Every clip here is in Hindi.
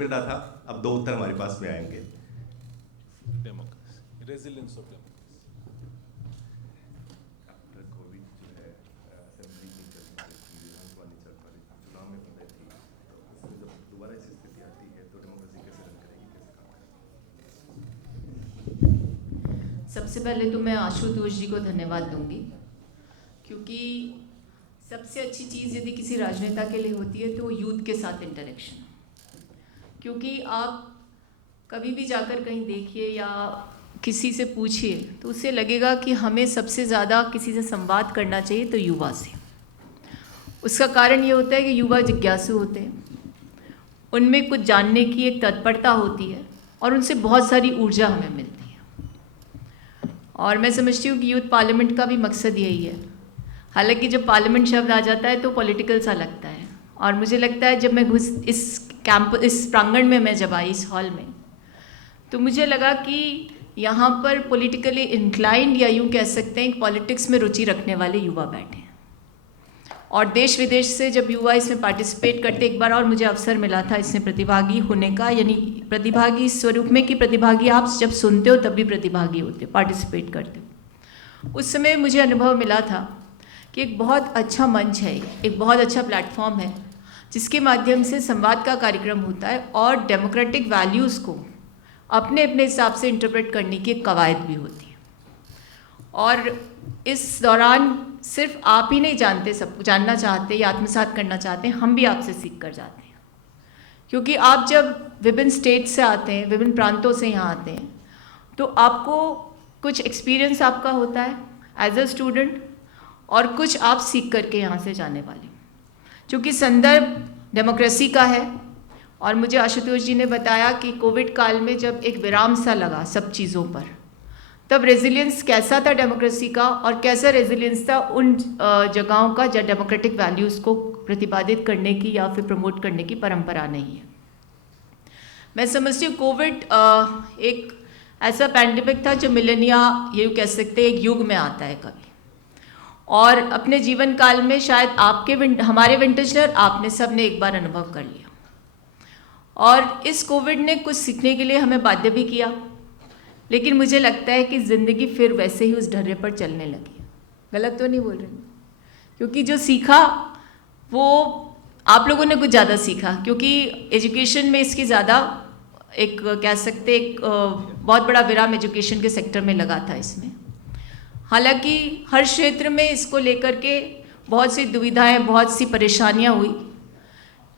मिल रहा था, अब 2 उत्तर हमारे पास में आएंगे। Democracy, resilience of democracy. After Covid जो है असेंबली नहीं चल पा रही थी, विधानसभा नहीं चल पा रही थी, चुनाव में बंद थी, तो उसमें जब दोबारा ऐसी स्थिति आती है तो डेमोक्रेसी कैसे रन करेगी, कैसे काम करेगी? सबसे पहले तो मैं आशुतोष जी को धन्यवाद दूंगी, क्योंकि सबसे अच्छी चीज़ यदि किसी राजनेता के लिए होती है तो यूथ के साथ इंटरेक्शन। क्योंकि आप कभी भी जाकर कहीं देखिए या किसी से पूछिए तो उससे लगेगा कि हमें सबसे ज़्यादा किसी से संवाद करना चाहिए तो युवा से। उसका कारण ये होता है कि युवा जिज्ञासु होते हैं, उनमें कुछ जानने की एक तत्परता होती है और उनसे बहुत सारी ऊर्जा हमें मिलती है। और मैं समझती हूँ कि यूथ पार्लियामेंट का भी मकसद यही है। हालांकि जब पार्लियामेंट शब्द आ जाता है तो पॉलिटिकल सा लगता है, और मुझे लगता है जब मैं इस प्रांगण में मैं जब आई, इस हॉल में, तो मुझे लगा कि यहाँ पर पॉलिटिकली इंक्लाइंड या यूँ कह सकते हैं पॉलिटिक्स में रुचि रखने वाले युवा बैठे हैं। और देश विदेश से जब युवा इसमें पार्टिसिपेट करते, एक बार और मुझे अवसर मिला था इसमें प्रतिभागी होने का, यानी प्रतिभागी इस स्वरूप में कि प्रतिभागी आप जब सुनते हो तब भी प्रतिभागी होते, पार्टिसिपेट करते हो। उस समय मुझे अनुभव मिला था कि एक बहुत अच्छा मंच है, एक बहुत अच्छा प्लेटफॉर्म है जिसके माध्यम से संवाद का कार्यक्रम होता है और डेमोक्रेटिक वैल्यूज़ को अपने अपने हिसाब से इंटरप्रेट करने की एक कवायद भी होती है। और इस दौरान सिर्फ आप ही नहीं जानते, सब जानना चाहते या आत्मसात करना चाहते हैं, हम भी आपसे सीख कर जाते हैं। क्योंकि आप जब विभिन्न स्टेट से आते हैं, विभिन्न प्रांतों से यहाँ आते हैं, तो आपको कुछ एक्सपीरियंस आपका होता है एज अ स्टूडेंट, और कुछ आप सीख करके यहाँ से जाने वाले। चूँकि संदर्भ डेमोक्रेसी का है, और मुझे आशुतोष जी ने बताया कि कोविड काल में जब एक विराम सा लगा सब चीज़ों पर, तब रेजिलियंस कैसा था डेमोक्रेसी का, और कैसा रेजिलियंस था उन जगहों का जहाँ डेमोक्रेटिक वैल्यूज़ को प्रतिपादित करने की या फिर प्रमोट करने की परंपरा नहीं है। मैं समझती हूँ कोविड एक ऐसा पैंडेमिक था जो मिलेनिया, ये कह सकते हैं एक युग में आता है कभी, और अपने जीवन काल में शायद हमारे विंटेज ने और आपने सब ने एक बार अनुभव कर लिया। और इस कोविड ने कुछ सीखने के लिए हमें बाध्य भी किया, लेकिन मुझे लगता है कि ज़िंदगी फिर वैसे ही उस ढर्रे पर चलने लगी। गलत तो नहीं बोल रही, क्योंकि जो सीखा वो आप लोगों ने कुछ ज़्यादा सीखा, क्योंकि एजुकेशन में इसकी ज़्यादा एक कह सकते एक बहुत बड़ा विराम एजुकेशन के सेक्टर में लगा था इसमें। हालांकि हर क्षेत्र में इसको लेकर के बहुत सी दुविधाएं, बहुत सी परेशानियां हुई,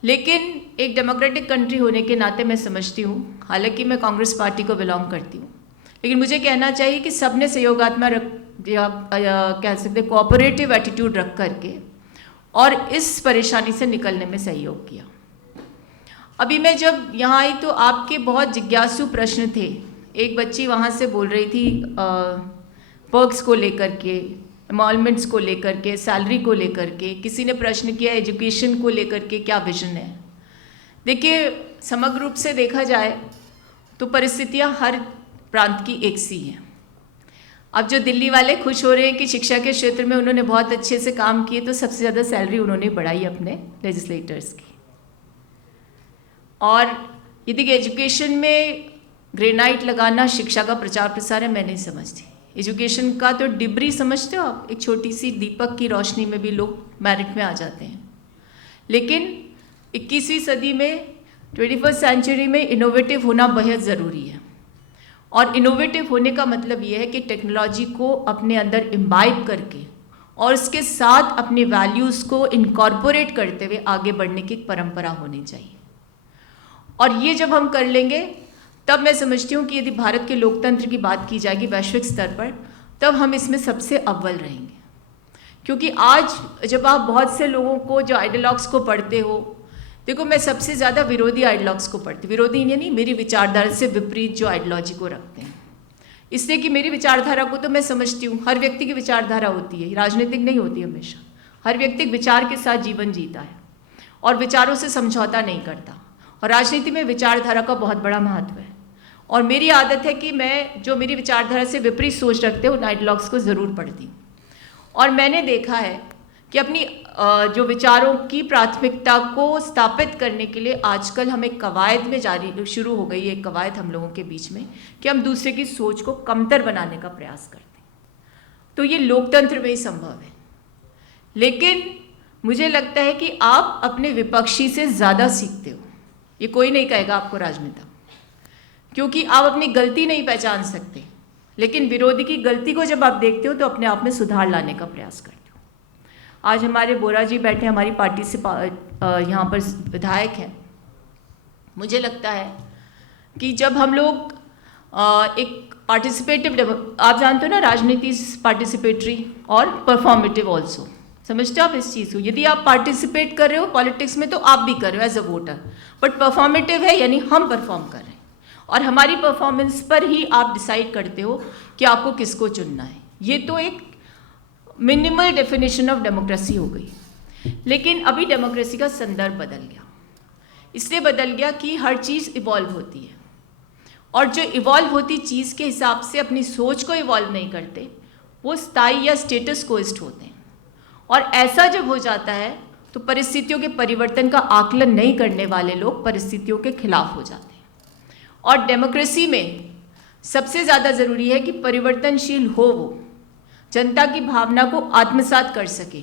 लेकिन एक डेमोक्रेटिक कंट्री होने के नाते मैं समझती हूँ, हालांकि मैं कांग्रेस पार्टी को बिलोंग करती हूँ, लेकिन मुझे कहना चाहिए कि सबने सहयोगात्मक कह सकते कोऑपरेटिव एटीट्यूड रख करके और इस परेशानी से निकलने में सहयोग किया। अभी मैं जब यहाँ आई तो आपके बहुत जिज्ञासु प्रश्न थे। एक बच्ची वहाँ से बोल रही थी पर्क्स को लेकर के, एमॉलमेंट्स को लेकर के, सैलरी को लेकर के, किसी ने प्रश्न किया एजुकेशन को लेकर के क्या विजन है। देखिए, समग्र रूप से देखा जाए तो परिस्थितियां हर प्रांत की एक सी हैं। अब जो दिल्ली वाले खुश हो रहे हैं कि शिक्षा के क्षेत्र में उन्होंने बहुत अच्छे से काम किए, तो सबसे ज़्यादा सैलरी उन्होंने बढ़ाई अपने लेजिस्लेटर्स की। और यदि एजुकेशन में ग्रेनाइट लगाना शिक्षा का प्रचार प्रसार है, मैं नहीं समझती। एजुकेशन का तो डिब्री समझते हो आप, एक छोटी सी दीपक की रोशनी में भी लोग मेरिट में आ जाते हैं। लेकिन 21वीं सदी में, 21st सेंचुरी में इनोवेटिव होना बेहद ज़रूरी है। और इनोवेटिव होने का मतलब ये है कि टेक्नोलॉजी को अपने अंदर इम्बाइब करके और उसके साथ अपने वैल्यूज़ को इनकॉर्पोरेट करते हुए आगे बढ़ने की एक परंपरा होनी चाहिए। और ये जब हम कर लेंगे, तब मैं समझती हूँ कि यदि भारत के लोकतंत्र की बात की जाएगी वैश्विक स्तर पर, तब हम इसमें सबसे अव्वल रहेंगे। क्योंकि आज जब आप बहुत से लोगों को जो आइडियलॉग्स को पढ़ते हो, देखो मैं सबसे ज़्यादा विरोधी आइडियलॉग्स को पढ़ती, विरोधी नहीं, मेरी विचारधारा से विपरीत जो आइडियोलॉजी को रखते हैं। इसलिए कि मेरी विचारधारा को तो मैं समझती हूँ, हर व्यक्ति की विचारधारा होती है, राजनीतिक नहीं होती हमेशा। हर व्यक्ति विचार के साथ जीवन जीता है और विचारों से समझौता नहीं करता, और राजनीति में विचारधारा का बहुत बड़ा महत्व है। और मेरी आदत है कि मैं जो मेरी विचारधारा से विपरीत सोच रखते हैं उन आइडियलॉग्स को ज़रूर पढ़ती हूँ। और मैंने देखा है कि अपनी जो विचारों की प्राथमिकता को स्थापित करने के लिए आजकल हम एक कवायद में शुरू हो गई है एक कवायद हम लोगों के बीच में कि हम दूसरे की सोच को कमतर बनाने का प्रयास करते हैं। तो ये लोकतंत्र में ही संभव है, लेकिन मुझे लगता है कि आप अपने विपक्षी से ज़्यादा सीखते हो। ये कोई नहीं कहेगा आपको राजनेता, क्योंकि आप अपनी गलती नहीं पहचान सकते, लेकिन विरोधी की गलती को जब आप देखते हो तो अपने आप में सुधार लाने का प्रयास करते हो। आज हमारे बोरा जी बैठे हमारी पार्टी से यहाँ पर विधायक हैं। मुझे लगता है कि जब हम लोग एक पार्टिसिपेटिव, आप जानते हो ना राजनीति पार्टिसिपेटरी और परफॉर्मेटिव ऑल्सो, समझते हो आप इस चीज़ को। यदि आप पार्टिसिपेट कर रहे हो पॉलिटिक्स में तो आप भी कर रहे हो as a voter, but performative है यानी हम परफॉर्म कर रहे हैं और हमारी परफॉर्मेंस पर ही आप डिसाइड करते हो कि आपको किसको चुनना है। ये तो एक मिनिमल डेफिनेशन ऑफ डेमोक्रेसी हो गई। लेकिन अभी डेमोक्रेसी का संदर्भ बदल गया, इसलिए बदल गया कि हर चीज़ इवॉल्व होती है और जो इवॉल्व होती चीज़ के हिसाब से अपनी सोच को इवॉल्व नहीं करते वो स्थायी या स्टेटस कोइस्ट होते हैं। और ऐसा जब हो जाता है तो परिस्थितियों के परिवर्तन का आकलन नहीं करने वाले लोग परिस्थितियों के खिलाफ हो जाते हैं। और डेमोक्रेसी में सबसे ज़्यादा ज़रूरी है कि परिवर्तनशील हो वो, जनता की भावना को आत्मसात कर सके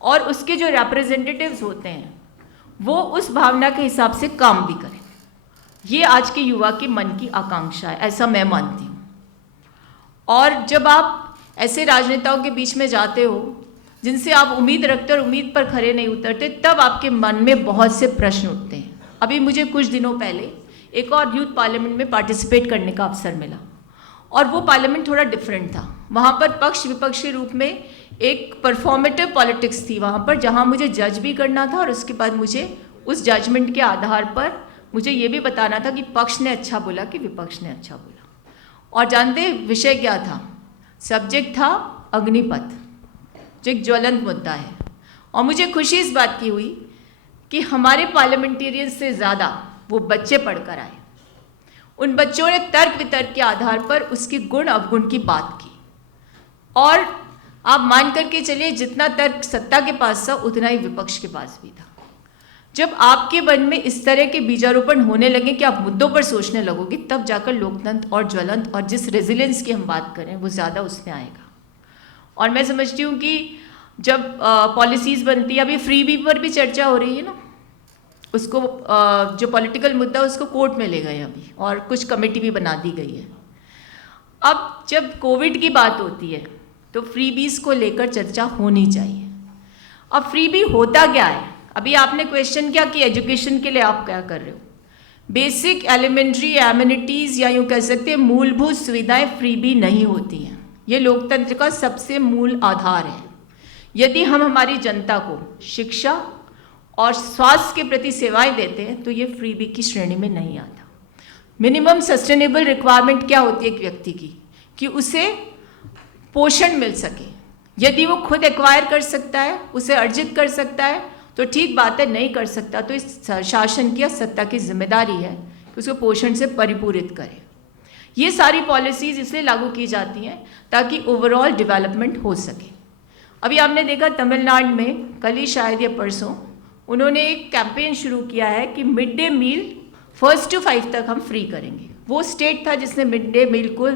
और उसके जो रिप्रेजेंटेटिव्स होते हैं वो उस भावना के हिसाब से काम भी करें। ये आज के युवा के मन की आकांक्षा है, ऐसा मैं मानती हूँ। और जब आप ऐसे राजनेताओं के बीच में जाते हो जिनसे आप उम्मीद रखते और उम्मीद पर खरे नहीं उतरते, तब आपके मन में बहुत से प्रश्न उठते हैं। अभी मुझे कुछ दिनों पहले एक और यूथ पार्लियामेंट में पार्टिसिपेट करने का अवसर मिला और वो पार्लियामेंट थोड़ा डिफरेंट था। वहाँ पर पक्ष विपक्ष के रूप में एक परफॉर्मेटिव पॉलिटिक्स थी वहाँ पर, जहाँ मुझे जज भी करना था और उसके बाद मुझे उस जजमेंट के आधार पर मुझे ये भी बताना था कि पक्ष ने अच्छा बोला कि विपक्ष ने अच्छा बोला। और जानते विषय क्या था? सब्जेक्ट था अग्निपथ, जो एक ज्वलंत मुद्दा है। और मुझे खुशी इस बात की हुई कि हमारे पार्लियामेंटेरियन से ज़्यादा वो बच्चे पढ़कर आए। उन बच्चों ने तर्क वितर्क के आधार पर उसकी गुण अवगुण की बात की और आप मान करके चलिए जितना तर्क सत्ता के पास था उतना ही विपक्ष के पास भी था। जब आपके मन में इस तरह के बीजारोपण होने लगे कि आप मुद्दों पर सोचने लगोगे, तब जाकर लोकतंत्र और ज्वलंत और जिस रेजिलियंस की हम बात करें वो ज़्यादा उसमें आएगा। और मैं समझती हूँ कि जब पॉलिसीज़ बनती है, अभी फ्री बी पर भी चर्चा हो रही है ना, उसको जो पॉलिटिकल मुद्दा उसको कोर्ट में ले गए अभी और कुछ कमेटी भी बना दी गई है। अब जब कोविड की बात होती है तो फ्रीबीज को लेकर चर्चा होनी चाहिए। अब फ्रीबी होता क्या है? अभी आपने क्वेश्चन किया कि एजुकेशन के लिए आप क्या कर रहे हो। बेसिक एलिमेंट्री एमिनिटीज़ या यूँ कह सकते हैं मूलभूत सुविधाएं फ्रीबी नहीं होती हैं। ये लोकतंत्र का सबसे मूल आधार है। यदि हम हमारी जनता को शिक्षा और स्वास्थ्य के प्रति सेवाएं देते हैं तो ये फ्रीबी की श्रेणी में नहीं आता। मिनिमम सस्टेनेबल रिक्वायरमेंट क्या होती है एक व्यक्ति की? कि उसे पोषण मिल सके। यदि वो खुद एक्वायर कर सकता है, उसे अर्जित कर सकता है तो ठीक बात है, नहीं कर सकता तो इस शासन की या सत्ता की जिम्मेदारी है कि उसको पोषण से परिपूरित करे। ये सारी पॉलिसीज़ इसलिए लागू की जाती हैं ताकि ओवरऑल डेवलपमेंट हो सके। अभी आपने देखा तमिलनाडु में कल ही शायद या परसों उन्होंने एक कैंपेन शुरू किया है कि mid day meal 1st to 5 तक हम फ्री करेंगे। वो स्टेट था जिसने मिड डे मील को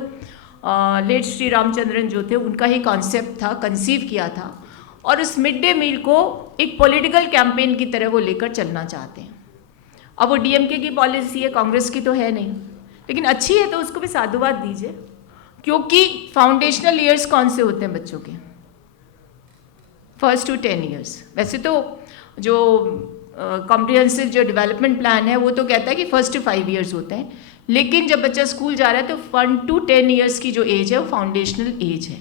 लेट श्री रामचंद्रन जो थे उनका ही कॉन्सेप्ट था, कंसीव किया था और उस मिड डे मील को एक पॉलिटिकल कैंपेन की तरह वो लेकर चलना चाहते हैं। अब वो डीएमके की पॉलिसी है, कांग्रेस की तो है नहीं, लेकिन अच्छी है तो उसको भी साधुवाद दीजिए। क्योंकि फाउंडेशनल ईयर्स कौन से होते हैं बच्चों के? 1st to 10 years. वैसे तो जो कॉम्प्रिहेंसिव जो डेवलपमेंट प्लान है वो तो कहता है कि 1st to 5 ईयर्स होते हैं, लेकिन जब बच्चा स्कूल जा रहा है तो 1 to 10 ईयर्स की जो एज है वो फाउंडेशनल एज है।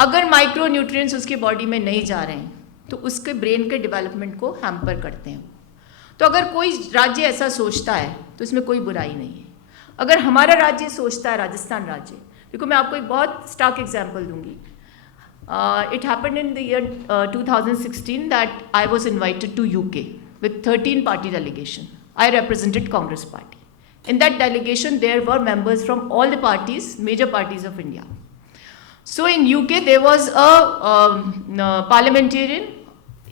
अगर माइक्रो न्यूट्रिएंट्स उसकी बॉडी में नहीं जा रहे हैं तो उसके ब्रेन के डेवलपमेंट को हैम्पर करते हैं। तो अगर कोई राज्य ऐसा सोचता है तो इसमें कोई बुराई नहीं है। अगर हमारा राज्य सोचता है, राजस्थान राज्य, देखो मैं आपको एक बहुत स्टार्क एग्जाम्पल दूंगी। It happened in the year 2016 that I was invited to UK with 13 party delegation. I represented Congress party. In that delegation there were members from all the parties, major parties of India. So in UK there was a parliamentarian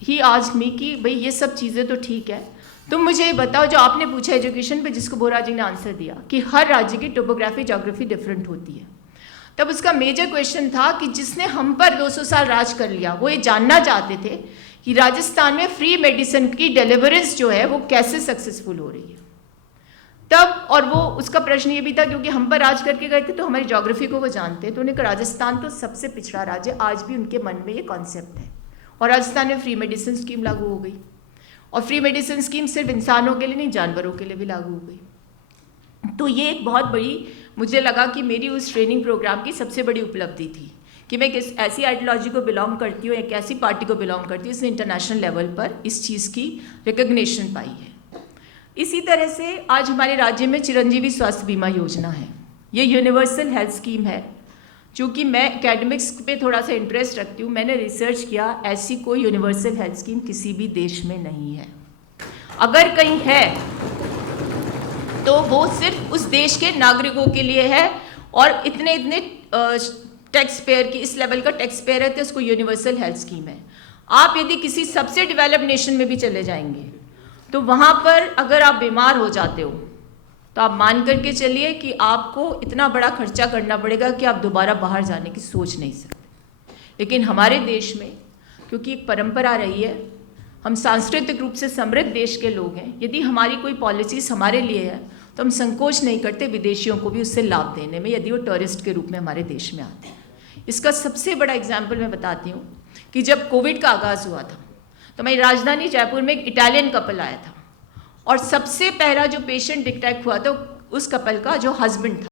he asked me कि भाई ये सब चीज़ें तो ठीक है, तुम मुझे बताओ, जो आपने पूछा एजुकेशन पे, जिसको बोरा जी ने आंसर दिया कि हर राज्य की टोपोग्राफी जोग्राफी डिफरेंट होती है। तब उसका मेजर क्वेश्चन था कि जिसने हम पर 200 साल राज कर लिया वो ये जानना चाहते थे कि राजस्थान में फ्री मेडिसिन की डिलीवरेंस जो है वो कैसे सक्सेसफुल हो रही है। तब और वो उसका प्रश्न ये भी था क्योंकि हम पर राज करके गए थे तो हमारी ज्योग्राफी को वो जानते हैं, तो उन्हें कहा राजस्थान तो सबसे पिछड़ा राज्य, आज भी उनके मन में ये कॉन्सेप्ट है। और राजस्थान में फ्री मेडिसिन स्कीम लागू हो गई, और फ्री मेडिसिन स्कीम सिर्फ इंसानों के लिए नहीं, जानवरों के लिए भी लागू हो गई। तो ये एक बहुत बड़ी, मुझे लगा कि मेरी उस ट्रेनिंग प्रोग्राम की सबसे बड़ी उपलब्धि थी कि मैं किस ऐसी आइडियोलॉजी को बिलोंग करती हूँ, एक ऐसी पार्टी को बिलोंग करती हूँ, इसने इंटरनेशनल लेवल पर इस चीज़ की रिकग्निशन पाई है। इसी तरह से आज हमारे राज्य में चिरंजीवी स्वास्थ्य बीमा योजना है। ये यूनिवर्सल हेल्थ स्कीम है। चूँकि मैं एकेडमिक्स पे थोड़ा सा इंटरेस्ट रखती हूँ, मैंने रिसर्च किया, ऐसी कोई यूनिवर्सल हेल्थ स्कीम किसी भी देश में नहीं है। अगर कहीं है तो वो सिर्फ उस देश के नागरिकों के लिए है, और इतने टैक्स पेयर की, इस लेवल का टैक्स पेयर है तो उसको यूनिवर्सल हेल्थ स्कीम है। आप यदि किसी सबसे डेवलप्ड नेशन में भी चले जाएंगे तो वहाँ पर अगर आप बीमार हो जाते हो तो आप मान करके चलिए कि आपको इतना बड़ा खर्चा करना पड़ेगा कि आप दोबारा बाहर जाने की सोच नहीं सकते। लेकिन हमारे देश में क्योंकि एक परंपरा रही है, हम सांस्कृतिक रूप से समृद्ध देश के लोग हैं, यदि हमारी कोई पॉलिसीज़ हमारे लिए है तो हम संकोच नहीं करते विदेशियों को भी उससे लाभ देने में, यदि वो टूरिस्ट के रूप में हमारे देश में आते हैं। इसका सबसे बड़ा एग्जाम्पल मैं बताती हूँ कि जब कोविड का आगाज़ हुआ था तो हमारी राजधानी जयपुर में एक इटालियन कपल आया था, और सबसे पहला जो पेशेंट डिटेक्ट हुआ था उस कपल का जो हस्बैंड था।